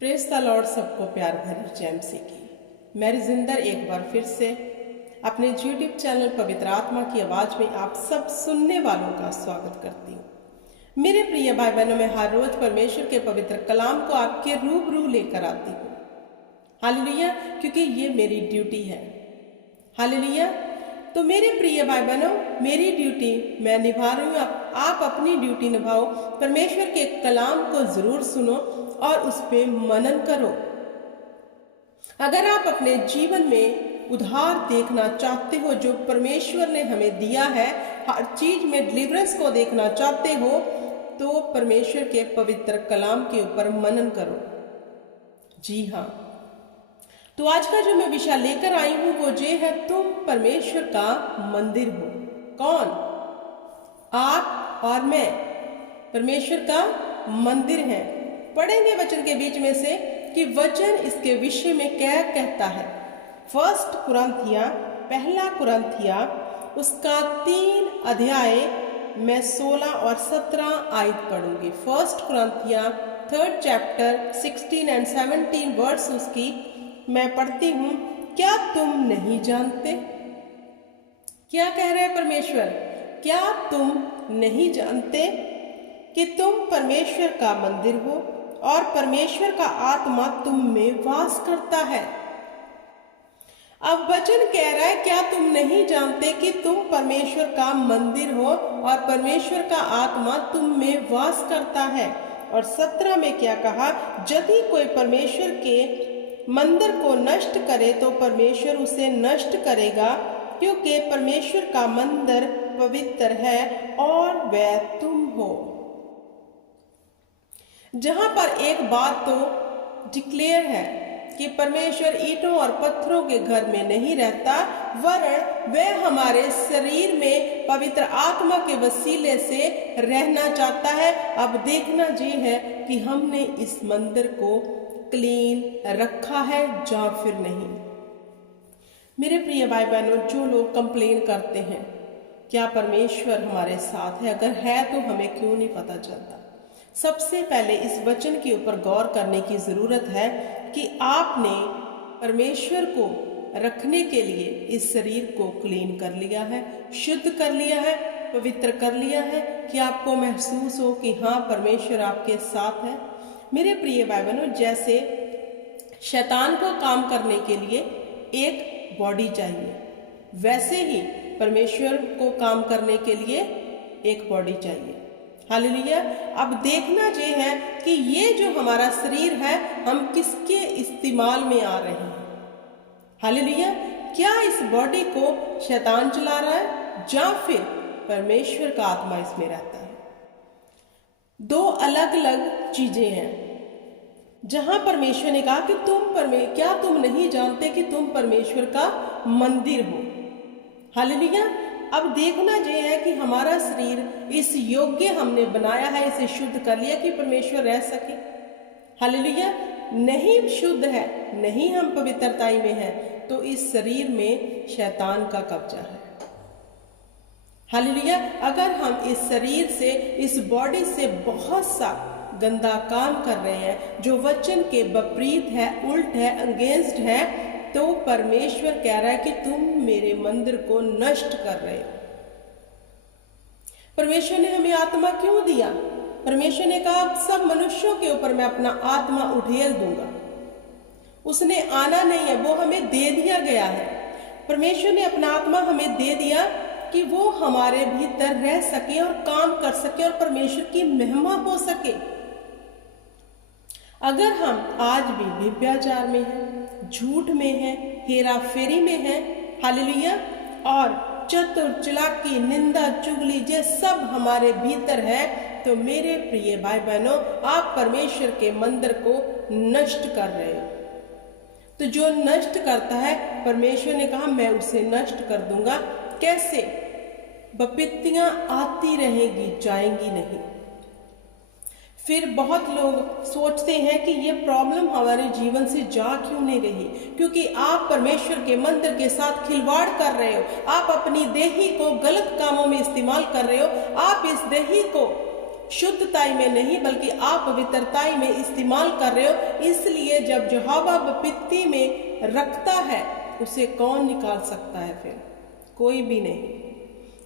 Praise the Lord. सबको प्यार भरी जय मसीह की। मैं रिजिंदर एक बार फिर से अपने यूट्यूब चैनल पवित्र आत्मा की आवाज में आप सब सुनने वालों का स्वागत करती हूँ। मेरे प्रिय भाई बहनों, मैं हर रोज परमेश्वर के पवित्र कलाम को आपके रूबरू लेकर आती हूँ। हालेलुया, क्योंकि ये मेरी ड्यूटी है। हालेलुया। तो मेरे प्रिय भाई बहनों, मेरी ड्यूटी मैं निभा रही हूँ, आप अपनी ड्यूटी निभाओ। परमेश्वर के कलाम को जरूर सुनो और उस पे मनन करो। अगर आप अपने जीवन में उद्धार देखना चाहते हो, जो परमेश्वर ने हमें दिया है, हर चीज में डिलीवरेंस को देखना चाहते हो, तो परमेश्वर के पवित्र कलाम के ऊपर मनन करो। जी हाँ, तो आज का जो मैं विषय लेकर आई हूं वो ये है, तुम परमेश्वर का मंदिर हो। कौन? आप और मैं परमेश्वर का मंदिर हैं। पढ़ेंगे वचन के बीच में से कि वचन इसके विषय में क्या कहता है। फर्स्ट कुरिन्थिया, पहला कुरिन्थिया उसका 3 अध्याय मैं 16 और 17 आयत पढ़ूंगी। First Corinthians 3rd chapter 16 and 17 words उसकी मैं पढ़ती हूं। क्या तुम नहीं जानते? क्या कह रहे हैं परमेश्वर? क्या तुम नहीं जानते कि तुम परमेश्वर का मंदिर हो और परमेश्वर का आत्मा तुम में वास करता है? अब वचन कह रहा है, क्या तुम नहीं जानते कि तुम परमेश्वर का मंदिर हो और परमेश्वर का आत्मा तुम में वास करता है? और 17 में क्या कहा? यदि कोई परमेश्वर के मंदिर को नष्ट करे तो परमेश्वर उसे नष्ट करेगा, क्योंकि परमेश्वर का मंदिर पवित्र है और वह तुम हो। जहां पर एक बात तो डिक्लेयर है कि परमेश्वर ईंटों और पत्थरों के घर में नहीं रहता, वरन वह हमारे शरीर में पवित्र आत्मा के वसीले से रहना चाहता है। अब देखना ये है कि हमने इस मंदिर को क्लीन रखा है या फिर नहीं। मेरे प्रिय भाई बहनों, जो लोग कंप्लेन करते हैं क्या परमेश्वर हमारे साथ है, अगर है तो हमें क्यों नहीं पता चलता? सबसे पहले इस वचन के ऊपर गौर करने की जरूरत है कि आपने परमेश्वर को रखने के लिए इस शरीर को क्लीन कर लिया है, शुद्ध कर लिया है, पवित्र कर लिया है, कि आपको महसूस हो कि हाँ, परमेश्वर आपके साथ है। मेरे प्रिय भाई बहनों, जैसे शैतान को काम करने के लिए एक बॉडी चाहिए, वैसे ही परमेश्वर को काम करने के लिए एक बॉडी चाहिए। हालेलुया। अब देखना ये है कि ये जो हमारा शरीर है, हम किसके इस्तेमाल में आ रहे हैं। हालेलुया। क्या इस बॉडी को शैतान चला रहा है या फिर परमेश्वर का आत्मा इसमें रहता है? दो अलग अलग चीजें हैं। जहां परमेश्वर ने कहा कि क्या तुम नहीं जानते कि तुम परमेश्वर का मंदिर हो? हालेलुया। अब देखना यह है कि हमारा शरीर इस योग्य हमने बनाया है, इसे शुद्ध कर लिया कि परमेश्वर रह सके। हालेलुया। नहीं शुद्ध है, नहीं हम पवित्रताई में हैं, तो इस शरीर में शैतान का कब्जा है। हालेलुया। अगर हम इस शरीर से, इस बॉडी से बहुत सा गंदा काम कर रहे हैं जो वचन के विपरीत है, उल्ट है, अगेंस्ट है, तो परमेश्वर कह रहा है कि तुम मेरे मंदिर को नष्ट कर रहे हो। परमेश्वर ने हमें आत्मा क्यों दिया? परमेश्वर ने कहा सब मनुष्यों के ऊपर मैं अपना आत्मा उठेल दूंगा। उसने आना नहीं है, वो हमें दे दिया गया है। परमेश्वर ने अपना आत्मा हमें दे दिया कि वो हमारे भीतर रह सके और काम कर सके और परमेश्वर की महिमा हो सके। अगर हम आज भी व्यभिचार में हैं, झूठ में हैं, हेरा फेरी में हैं, हालेलुया, और चतुर चालाकी, निंदा, चुगली, ये सब हमारे भीतर है, तो मेरे प्रिय भाई बहनों, आप परमेश्वर के मंदिर को नष्ट कर रहे हो। तो जो नष्ट करता है, परमेश्वर ने कहा मैं उसे नष्ट कर दूंगा। कैसे? विपत्तियां आती रहेगी, जाएंगी नहीं। फिर बहुत लोग सोचते हैं कि ये प्रॉब्लम हमारे जीवन से जा क्यों नहीं रही? क्योंकि आप परमेश्वर के मंदिर के साथ खिलवाड़ कर रहे हो। आप अपनी देही को गलत कामों में इस्तेमाल कर रहे हो। आप इस देही को शुद्धताई में नहीं बल्कि आप पवित्रताई में इस्तेमाल कर रहे हो। इसलिए जब यहोवा विपत्ति में रखता है उसे कौन निकाल सकता है? फिर कोई भी नहीं।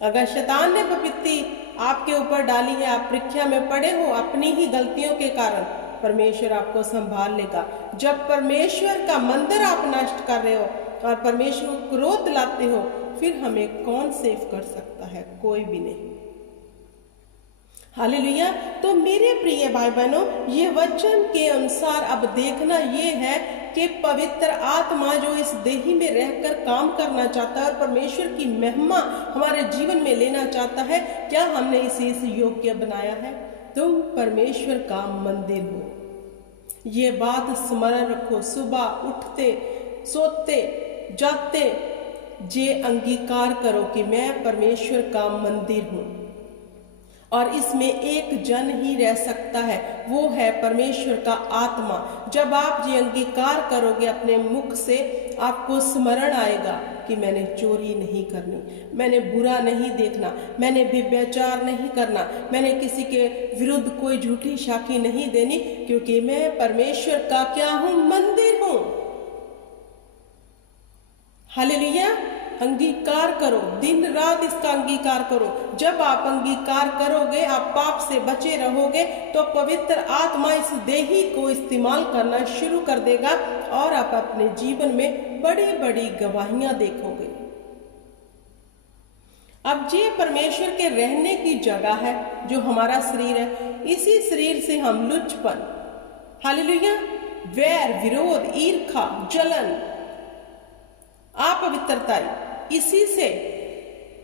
अगर शैतान ने विपत्ति आपके ऊपर डाली है, आप परीक्षा में पड़े हो अपनी ही गलतियों के कारण, परमेश्वर आपको संभाल लेगा। जब परमेश्वर का मंदिर आप नष्ट कर रहे हो और परमेश्वर को क्रोध लाते हो, फिर हमें कौन सेव कर सकता है? कोई भी नहीं। हालेलुया। तो मेरे प्रिय भाई बहनों, ये वचन के अनुसार अब देखना ये है कि पवित्र आत्मा जो इस देही में रहकर काम करना चाहता है और परमेश्वर की महिमा हमारे जीवन में लेना चाहता है, क्या हमने इसे इस योग्य बनाया है? तुम परमेश्वर का मंदिर हो। ये बात स्मरण रखो। सुबह उठते, सोते, जागते ये अंगीकार करो कि मैं परमेश्वर का मंदिर हूं और इसमें एक जन ही रह सकता है, वो है परमेश्वर का आत्मा। जब आप ये अंगीकार करोगे अपने मुख से, आपको स्मरण आएगा कि मैंने चोरी नहीं करनी, मैंने बुरा नहीं देखना, मैंने व्यभिचार नहीं करना, मैंने किसी के विरुद्ध कोई झूठी साक्षी नहीं देनी, क्योंकि मैं परमेश्वर का क्या हूं? मंदिर हूं। हालेलुया। अंगीकार करो, दिन रात इसका अंगीकार करो। जब आप अंगीकार करोगे, आप पाप से बचे रहोगे, तो पवित्र आत्मा इस देही को इस्तेमाल करना शुरू कर देगा और आप अपने जीवन में बड़ी बड़ी गवाहियां देखोगे। अब ये परमेश्वर के रहने की जगह है जो हमारा शरीर है। इसी शरीर से हम लुचपन, हालेलुया, वैर, विरोध, ईर्खा, जलन, अपवित्रता इसी से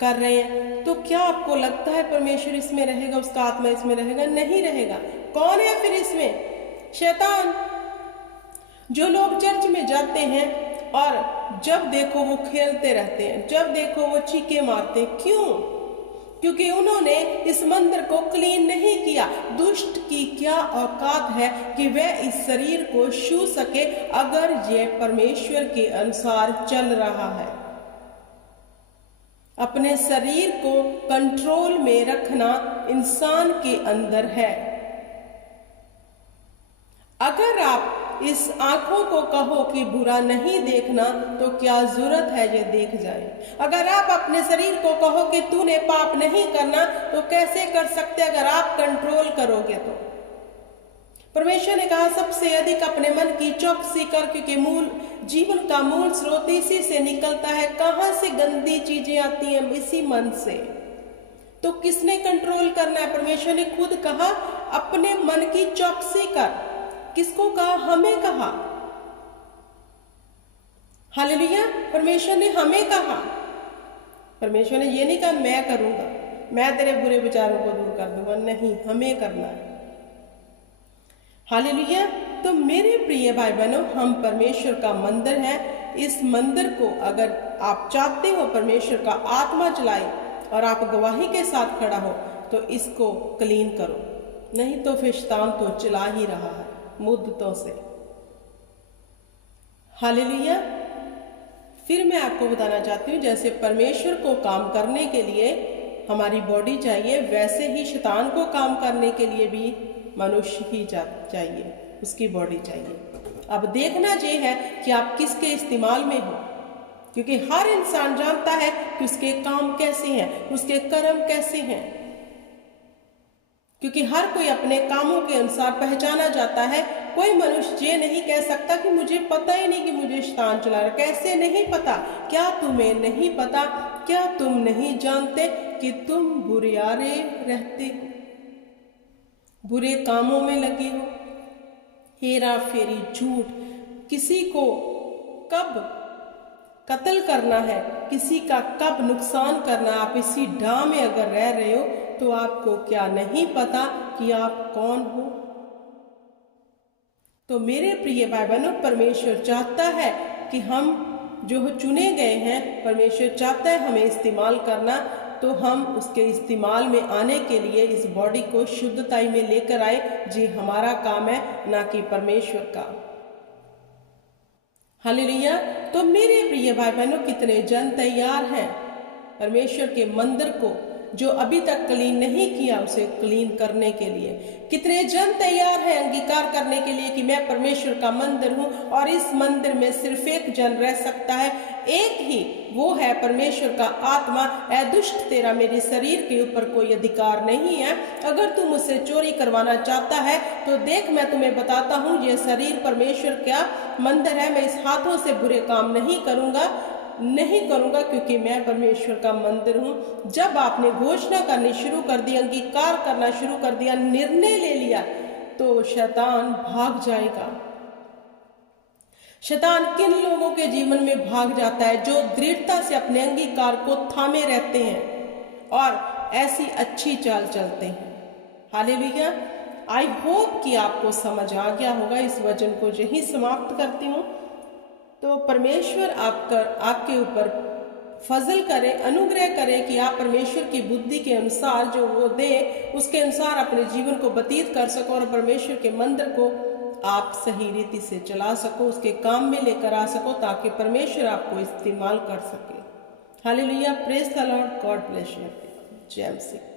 कर रहे हैं। तो क्या आपको लगता है परमेश्वर इसमें रहेगा, उसका आत्मा इसमें रहेगा? नहीं रहेगा। कौन है फिर इसमें? शैतान। जो लोग चर्च में जाते हैं और जब देखो वो खेलते रहते हैं, जब देखो वो चीखे मारते हैं, क्यों? क्योंकि उन्होंने इस मंदिर को क्लीन नहीं किया। दुष्ट की क्या औकात है कि वह इस शरीर को छू सके अगर यह परमेश्वर के अनुसार चल रहा है। अपने शरीर को कंट्रोल में रखना इंसान के अंदर है। अगर आप इस आंखों को कहो कि बुरा नहीं देखना, तो क्या जरूरत है ये देख जाए? अगर आप अपने शरीर को कहो कि तूने पाप नहीं करना, तो कैसे कर सकते अगर आप कंट्रोल करोगे? तो परमेश्वर ने कहा सबसे अधिक अपने मन की चौकसी कर, क्योंकि मूल जीवन का मूल स्रोत इसी से निकलता है। कहां से गंदी चीजें आती हैं? इसी मन से। तो किसने कंट्रोल करना है? परमेश्वर ने खुद कहा अपने मन की चौकसी कर। किसको कहा? हमें कहा। हालेलुया। परमेश्वर ने हमें कहा। परमेश्वर ने ये नहीं कहा मैं करूंगा, मैं तेरे बुरे विचारों को दूर कर दूंगा। नहीं, हमें करना है। हालेलुया। तो मेरे प्रिय भाई बहनों, हम परमेश्वर का मंदिर हैं। इस मंदिर को अगर आप चाहते हो परमेश्वर का आत्मा चलाए और आप गवाही के साथ खड़ा हो, तो इसको क्लीन करो। नहीं तो फिर शैतान तो चला ही रहा है मुद्दतों से। हालेलुया। फिर मैं आपको बताना चाहती हूँ, जैसे परमेश्वर को काम करने के लिए हमारी बॉडी चाहिए, वैसे ही शैतान को काम करने के लिए भी मनुष्य ही चाहिए, उसकी बॉडी चाहिए। अब देखना ये है कि आप किसके इस्तेमाल में हो, क्योंकि हर इंसान जानता है कि उसके काम कैसे हैं, उसके कर्म कैसे हैं, क्योंकि हर कोई अपने कामों के अनुसार पहचाना जाता है। कोई मनुष्य ये नहीं कह सकता कि मुझे पता ही नहीं कि मुझे शैतान चला रहा। कैसे नहीं पता? क्या तुम्हें नहीं पता? क्या तुम नहीं जानते कि तुम बुरियारे रहते हो, बुरे कामों में लगे हो, हेरा फेरी, झूठ, किसी को कब कत्ल करना है, किसी का कब नुकसान करना। आप इसी डाह में अगर रह रहे हो, तो आपको क्या नहीं पता कि आप कौन हो? तो मेरे प्रिय भाई बहनों, परमेश्वर चाहता है कि हम जो चुने गए हैं, परमेश्वर चाहता है हमें इस्तेमाल करना। तो हम उसके इस्तेमाल में आने के लिए इस बॉडी को शुद्धताई में लेकर आए। जी हमारा काम है, ना कि परमेश्वर का। हालेलुया। तो मेरे प्रिय भाई बहनों, कितने जन तैयार हैं परमेश्वर के मंदिर को जो अभी तक क्लीन नहीं किया उसे क्लीन करने के लिए। कितने जन तैयार हैं अंगीकार करने के लिए कि मैं परमेश्वर का मंदिर हूँ और इस मंदिर में सिर्फ एक जन रह सकता है, एक ही, वो है परमेश्वर का आत्मा। ऐ दुष्ट, तेरा मेरे शरीर के ऊपर कोई अधिकार नहीं है। अगर तू मुझसे चोरी करवाना चाहता है तो देख, मैं तुम्हें बताता हूँ, ये शरीर परमेश्वर का मंदिर है। मैं इस हाथों से बुरे काम नहीं करूँगा क्योंकि मैं परमेश्वर का मंदिर हूँ। जब आपने घोषणा करनी शुरू कर दी, अंगीकार करना शुरू कर दिया, निर्णय ले लिया, तो शैतान भाग जाएगा। शैतान किन लोगों के जीवन में भाग जाता है? जो दृढ़ता से अपने अंगीकार को थामे रहते हैं और ऐसी अच्छी चाल चलते हैं। हालेलुया। आई होप कि आपको समझ आ गया होगा। इस वचन को यही समाप्त करती हूँ। तो परमेश्वर आपके ऊपर फजल करे, अनुग्रह करे कि आप परमेश्वर की बुद्धि के अनुसार जो वो दे, उसके अनुसार अपने जीवन को व्यतीत कर सको और परमेश्वर के मंदिर को आप सही रीति से चला सको, उसके काम में लेकर आ सको, ताकि परमेश्वर आपको इस्तेमाल कर सके। Hallelujah. Praise the Lord. God bless you. जय मसीह।